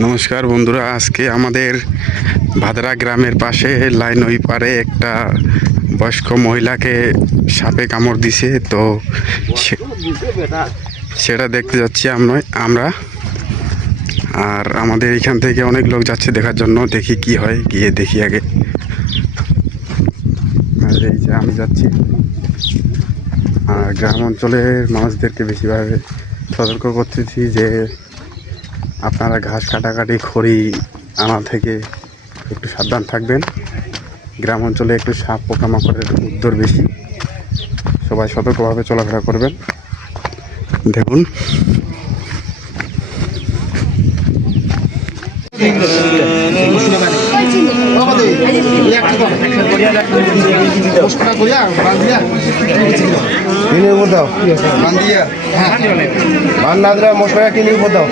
নমস্কার বন্ধুরা, আজকে আমাদের ভাদরা গ্রামের পাশে লাইন ওই পারে একটা বয়স্ক মহিলাকে সাপে কামড় দিছে। তো সেটা দেখতে যাচ্ছি আমরা। আর আমাদের এখান থেকে অনেক লোক যাচ্ছে দেখার জন্য। দেখি কি হয়, গিয়ে দেখি আগে। আর এই যে আমি যাচ্ছি। আর গ্রাম অঞ্চলের মানুষদেরকে বেশিরভাবে সতর্ক করতেছি যে আপনারা ঘাস কাটাকাটি খড়ি আনা থেকে একটু সাবধান থাকবেন। গ্রাম অঞ্চলে একটু সাপ পোকামাকড়ের উদ্ধার বেশি, সবাই সতর্কভাবে চলাফেরা করবেন। দেখুন মশলা কিনে উপর দাও।